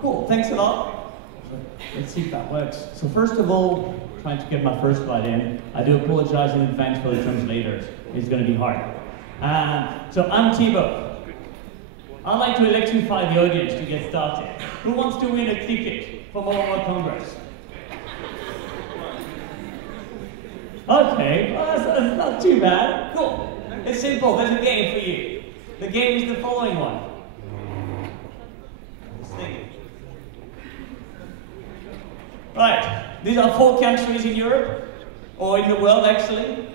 Cool, thanks a lot. Let's see if that works. So first of all, trying to get my first slide in, I do apologize in advance for the translators. It's going to be hard. So I'm Thibaut. I'd like to electrify the audience to get started. Who wants to win a ticket for Mobile World Congress? Okay, well, that's not too bad. Cool. It's simple. There's a game for you. The game is the following one. This thing. Right. These are 4 countries in Europe, or in the world actually,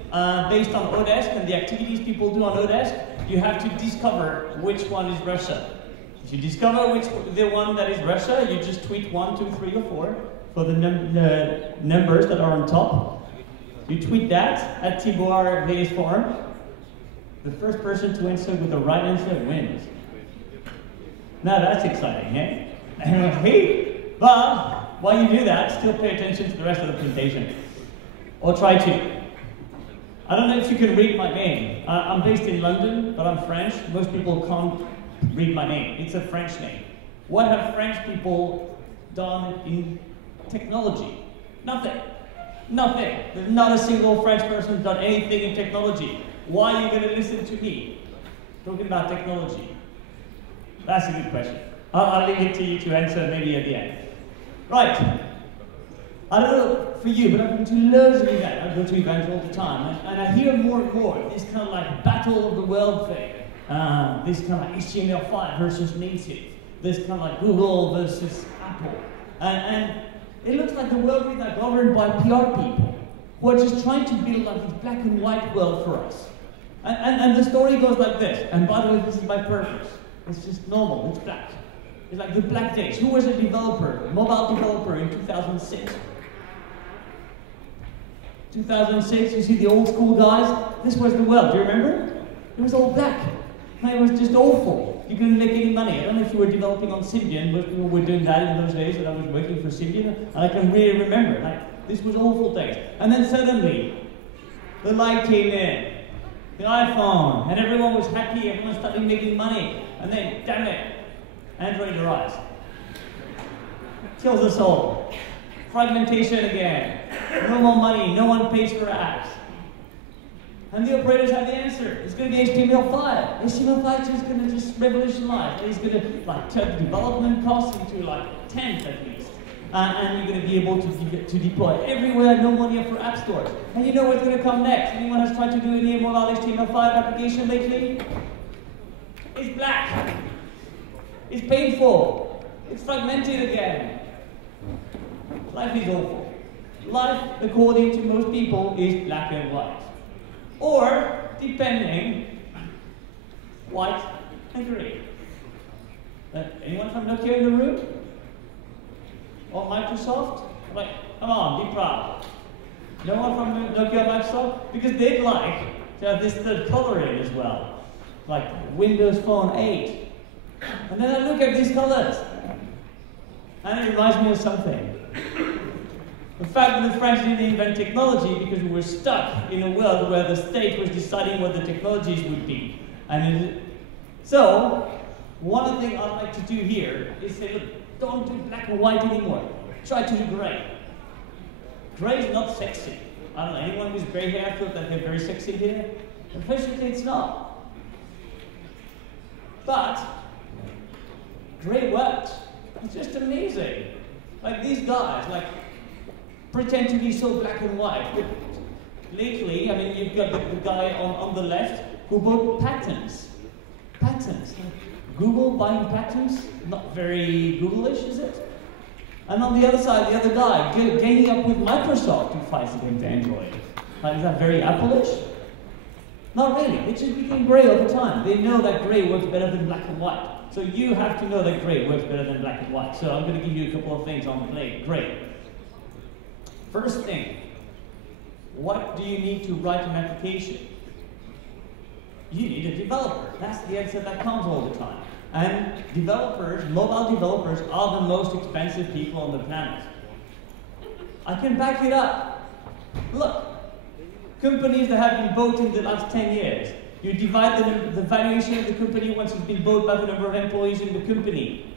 based on Odesk and the activities people do on Odesk. You have to discover which one is Russia. If you discover the one that is Russia, you just tweet 1, 2, 3, or 4 for the numbers that are on top. You tweet that at Thibaut VASForum. The first person to answer with the right answer wins. Now that's exciting, eh? Hey, but while you do that, still pay attention to the rest of the presentation. Or try to. I don't know if you can read my name. I'm based in London, but I'm French. Most people can't read my name. It's a French name. What have French people done in technology? Nothing. Nothing. There's not a single French person who's done anything in technology. Why are you going to listen to me talking about technology? That's a good question. I'll leave it to you to answer maybe at the end. Right. I don't know for you, but I've been to loads of events. I go to events all the time, and I hear more and more this kind of like battle of the world thing. This kind of like HTML5 versus native. This kind of like Google versus Apple. And it looks like the world is like governed by PR people who are just trying to build like this black and white world for us. And the story goes like this. And by the way, this is by purpose. It's just normal. It's black. It's like the black days. Who was a developer, mobile developer in 2006? 2006, you see the old school guys? This was the world, do you remember? It was all black. And it was just awful. You couldn't make any money. I don't know if you were developing on Symbian. Most people were doing that in those days that I was working for Symbian. And I can really remember, like, this was awful things. And then suddenly, the light came in. The iPhone, and everyone was happy, everyone started making money. And then, damn it, Android arrives. Kills us all. Fragmentation again. No more money, no one pays for apps. And the operators have the answer. It's going to be HTML5. HTML5 is just going to just revolutionize. It's going to like turn development costs into like tenth at least. And you're going to be able to deploy everywhere, no money for app stores. And you know what's going to come next? Anyone has tried to do any mobile HTML5 application lately? It's black. It's painful. It's fragmented again. Life is awful. Life, according to most people, is black and white. Or, depending, white and grey. Anyone from Nokia in the room? Or Microsoft? Like, come on, be proud. No one from Nokia Microsoft? Because they'd like to have this third color in as well. Like Windows Phone 8. And then I look at these colors. And it reminds me of something. The fact that the French didn't invent technology because we were stuck in a world where the state was deciding what the technologies would be. So, one of the things I'd like to do here is say, look, don't do black and white anymore. Try to do grey. Grey is not sexy. I don't know, anyone who's grey hair feels that they're very sexy here? Unfortunately, it's not. But, grey works. It's just amazing. Like these guys, like, pretend to be so black and white. But lately, I mean, you've got the guy on the left who bought patents. Patents. Google buying patents? Not very Google-ish, is it? And on the other side, the other guy, gaining up with Microsoft to fight against Android. Is that very Apple-ish? Not really. It just became grey over time. They know that grey works better than black and white. So you have to know that grey works better than black and white. So I'm going to give you a couple of things on grey. First thing, what do you need to write an application? You need a developer. That's the answer that comes all the time. And developers, mobile developers, are the most expensive people on the planet. I can back it up. Look, companies that have been bought in the last 10 years, you divide the valuation of the company once it's been bought by the number of employees in the company.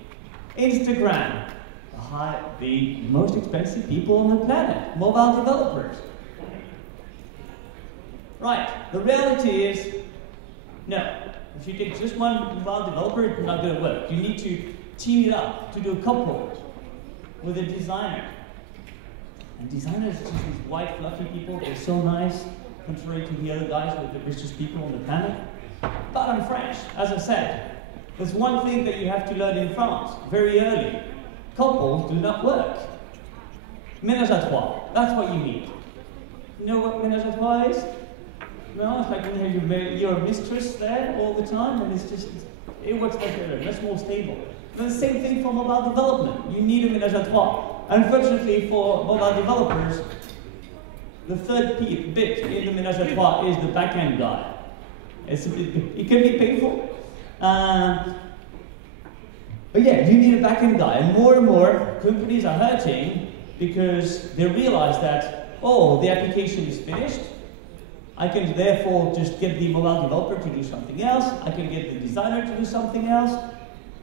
Instagram, the most expensive people on the planet, mobile developers. Right, the reality is, no. If you take just one mobile developer, it's not going to work. You need to team it up to do a couple with a designer. And designers are just these white, fluffy people. They're so nice, contrary to the other guys with the richest people on the planet. But I'm French, as I said. There's one thing that you have to learn in France, very early. Couples do not work. Ménage à trois, that's what you need. You know what ménage à trois is? No, it's like when you have your mistress there all the time, and it works much better, much more stable. And the same thing for mobile development. You need a ménage à trois. Unfortunately for mobile developers, the third bit in the ménage à trois is the back-end guy. It can be painful. But yeah, you need a back-end guy. And more companies are hurting because they realize that, oh, the application is finished. I can therefore just get the mobile developer to do something else. I can get the designer to do something else.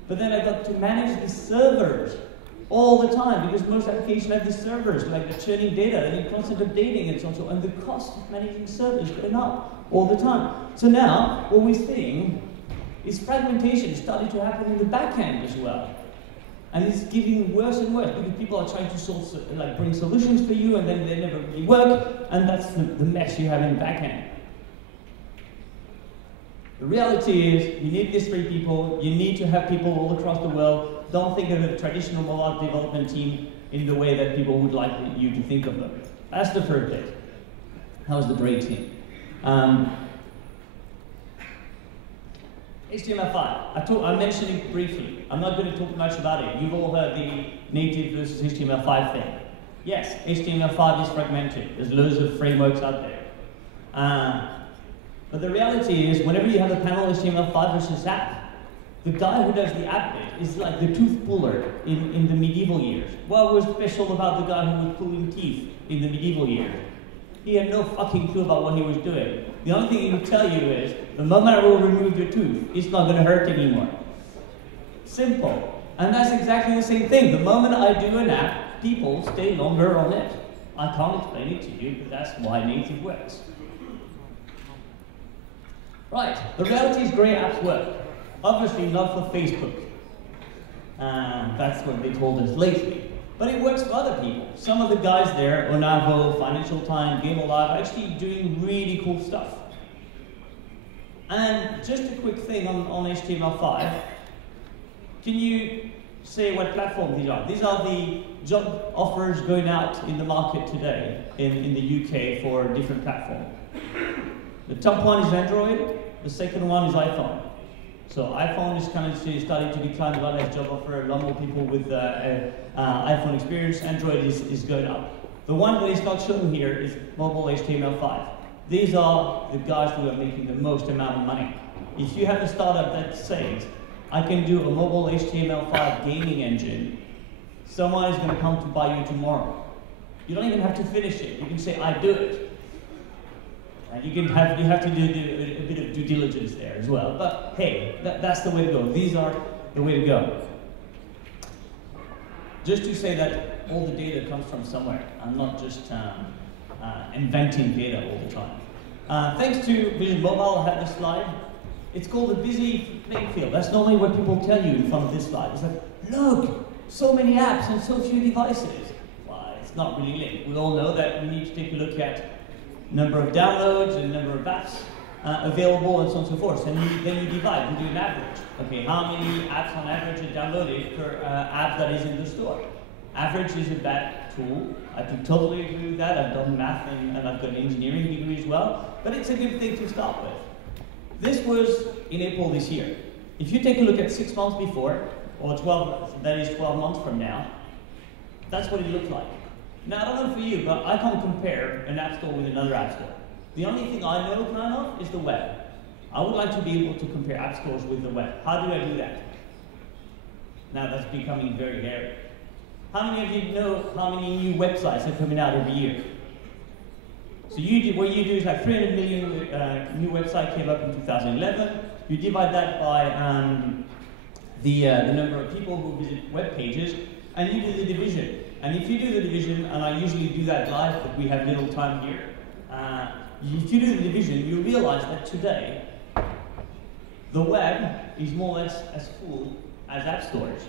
But then I've got to manage the servers all the time because most applications have these servers, like the churning data, they need constant updating and so on. And the cost of managing servers is going up all the time. So now, what we're seeing is fragmentation starting to happen in the back end as well. And it's getting worse and worse because people are trying to bring solutions for you and then they never really work, and that's the mess you have in the back end. The reality is, you need these three people, you need to have people all across the world. Don't think of a traditional mobile development team in the way that people would like you to think of them. That's the third bit. How's the great team? HTML5. I mentioned it briefly. I'm not going to talk much about it. You've all heard the native versus HTML5 thing. Yes, HTML5 is fragmented. There's loads of frameworks out there. But the reality is, whenever you have a panel HTML5 versus app, the guy who does the app bit is like the tooth puller in the medieval years. What was special about the guy who was pulling teeth in the medieval years? He had no fucking clue about what he was doing. The only thing he would tell you is, the moment I will remove your tooth, it's not going to hurt anymore. Simple. And that's exactly the same thing. The moment I do an app, people stay longer on it. I can't explain it to you, but that's why native works. Right, the reality is great apps work. Obviously not for Facebook. That's what they told us lately. But it works for other people. Some of the guys there, Onavo, Financial Times, Game Alive, are actually doing really cool stuff. And just a quick thing on HTML5. Can you say what platform these are? These are the job offers going out in the market today in the UK for different platforms. The top one is Android, the second one is iPhone. So iPhone is kind of starting to decline a lot as job offer, a lot more people with iPhone experience. Android is going up. The one that is not shown here is mobile HTML5. These are the guys who are making the most amount of money. If you have a startup that says, I can do a mobile HTML5 gaming engine, someone is going to come to buy you tomorrow. You don't even have to finish it. You can say, I do it. And you have to do a bit of due diligence there as well. But hey, that's the way to go. These are the way to go. Just to say that all the data comes from somewhere. I'm not just inventing data all the time. Thanks to Vision Mobile, I have this slide. It's called the busy playing field. That's normally what people tell you in front of this slide. It's like, look, so many apps and so few devices. Well, it's not really linked. We all know that we need to take a look at number of downloads and number of apps available and so on and so forth. And then you divide, you do an average. Okay, how many apps on average are downloaded per app that is in the store? Average is a bad tool. I do totally agree with that. I've done math and I've got an engineering degree as well. But it's a good thing to start with. This was in April this year. If you take a look at 6 months before, or 12, that is 12 months from now, that's what it looked like. Now, I don't know for you, but I can't compare an app store with another app store. The only thing I know kind of is the web. I would like to be able to compare app stores with the web. How do I do that? Now that's becoming very hairy. How many of you know how many new websites are coming out every year? So what you do is like 300 million new websites came up in 2011. You divide that by the number of people who visit web pages, and you do the division. And if you do the division, and I usually do that live, but we have little time here, if you do the division, you realize that today, the web is more or less as full as app stores,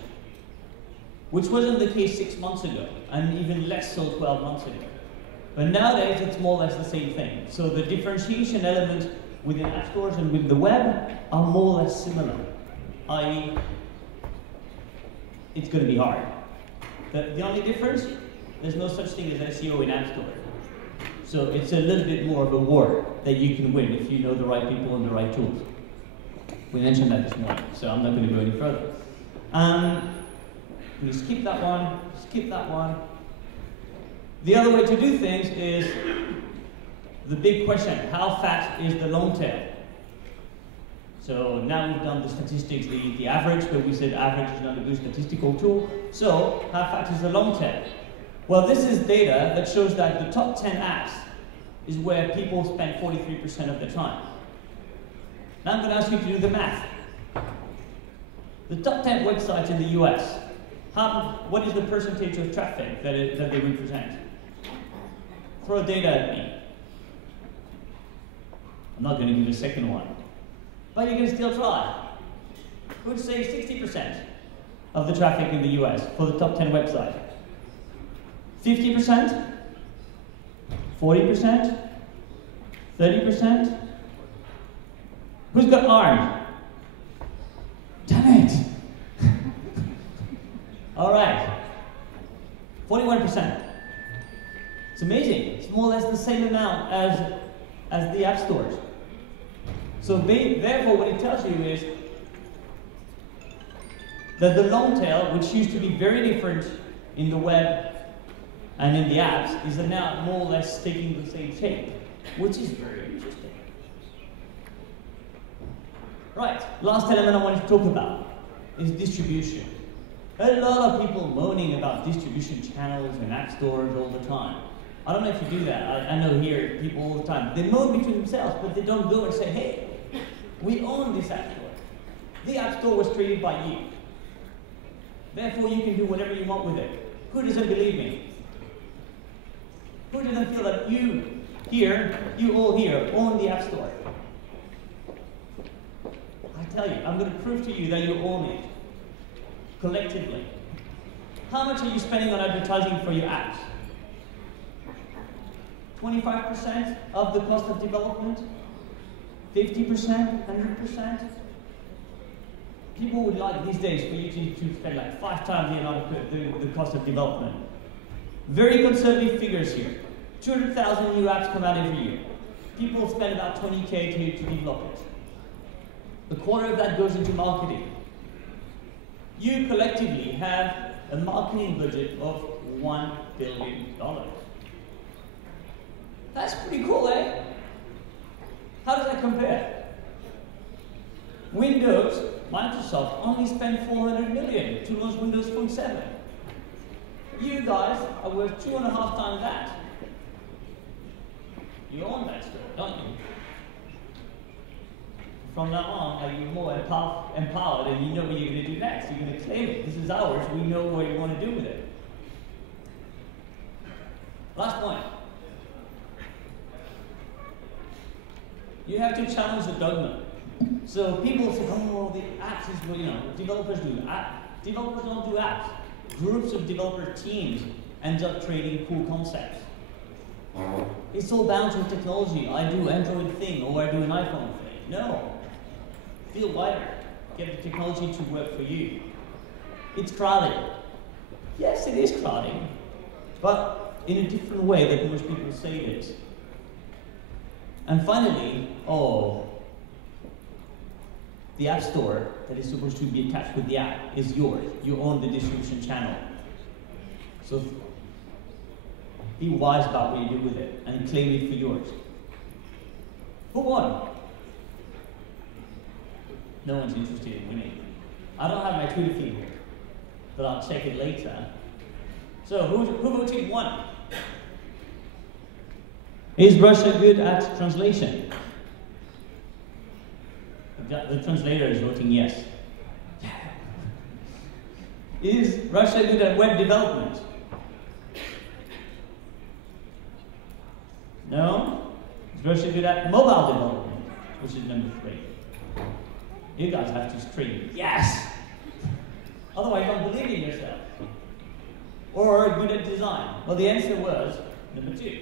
which wasn't the case 6 months ago, and even less so 12 months ago. But nowadays, it's more or less the same thing. So the differentiation elements within app stores and with the web are more or less similar, i.e., it's going to be hard. The only difference, there's no such thing as SEO in App Store. So it's a little bit more of a war that you can win if you know the right people and the right tools. We mentioned that this morning, so I'm not going to go any further. We skip that one, skip that one. The other way to do things is the big question: how fat is the long tail? So now we've done the statistics, the average, but we said average is not a good statistical tool. So how fat is the long tail? Well, this is data that shows that the top 10 apps is where people spend 43% of their time. Now I'm going to ask you to do the math. The top 10 websites in the US, what is the percentage of traffic that they represent? Throw data at me. I'm not going to give you a second one. But you can still try. Would say 60% of the traffic in the US for the top 10 websites. 50%? 40%? 30%? Who's got orange? Damn it! All right. 41%. It's amazing. It's more or less the same amount as the app stores. So therefore, what it tells you is that the long tail, which used to be very different in the web and in the apps, is now more or less taking the same shape, which is very interesting. Right, last element I wanted to talk about is distribution. A lot of people moaning about distribution channels and app stores all the time. I don't know if you do that. I know here people all the time. They moan between themselves, but they don't go and say, hey, we own this app store. The app store was created by you. Therefore, you can do whatever you want with it. Who doesn't believe me? Who doesn't feel that you all here, own the app store? I tell you, I'm going to prove to you that you own it. Collectively. How much are you spending on advertising for your apps? 25% of the cost of development? 50%? 100%? People would like these days for you to spend like 5 times the amount of the cost of development. Very conservative figures here. 200,000 new apps come out every year. People spend about 20K to develop it. A quarter of that goes into marketing. You collectively have a marketing budget of $1 billion. That's pretty cool, eh? How does that compare? Windows, Microsoft only spent $400 million to launch Windows Phone 7. You guys are worth 2.5 times that. You own that store, don't you? From now on, are you more empowered and you know what you're going to do next? You're going to claim it. This is ours. We know what you want to do with it. Last point. You have to challenge the dogma. So people say, oh, the apps is what, developers do. Developers don't do apps. Groups of developer teams end up trading cool concepts. It's all bound to technology. I do Android thing, or I do an iPhone thing. No. Feel wider. Get the technology to work for you. It's crowded. Yes, it is crowded, but in a different way than most people say it is. And finally, the app store that is supposed to be attached with the app is yours. You own the distribution channel. So be wise about what you do with it and claim it for yours. Who won? No one's interested in winning. I don't have my Twitter feed here, but I'll check it later. So who voted won? Is Russia good at translation? The translator is voting yes. Yeah. Is Russia good at web development? No? Is Russia good at mobile development? Which is number 3. You guys have to scream, yes! Otherwise, don't believe in yourself. Or good at design? Well, the answer was number 2.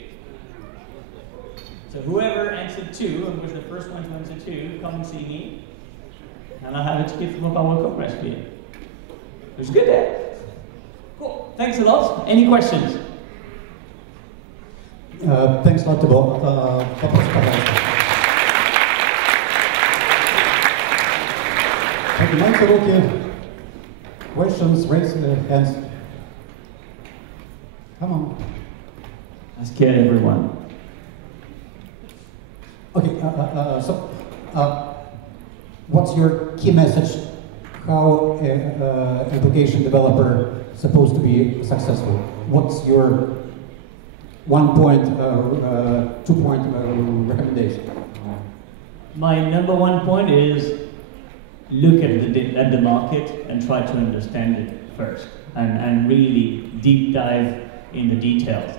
So whoever answered 2 and was the first one to answer 2, come and see me, and I'll have a ticket from a PowerCook recipe. It was good, eh? Cool. Thanks a lot. Any questions? Thanks a lot, Thibault. Questions, raise hands. Come on. I scared everyone. Okay, what's your key message? How an application developer is supposed to be successful? What's your 1-point, 2-point recommendation? My number 1 point is look at the market and try to understand it first, and really deep dive in the details.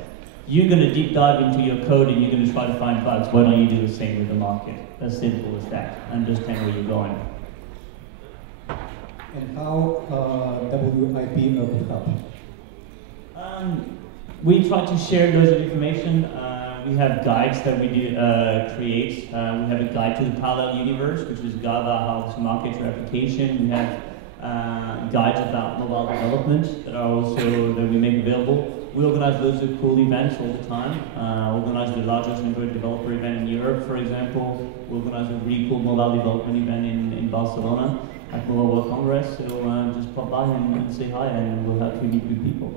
You're going to deep dive into your code and you're going to try to find bugs. Why don't you do the same with the market? As simple as that. Understand where you're going. And how WIP could help? We try to share loads of information. We have guides that we do, create. We have a guide to the parallel universe, which is a guide about how to market your application. We have guides about mobile development that are also that we make available. We organize loads of cool events all the time. Organize the largest Android developer event in Europe, for example. We organize a really cool mobile development event in Barcelona at Mobile World Congress. So just pop by and say hi, and we'll help you meet new people.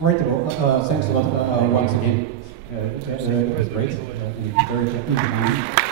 All right, well, thanks a lot once again. It was great. Very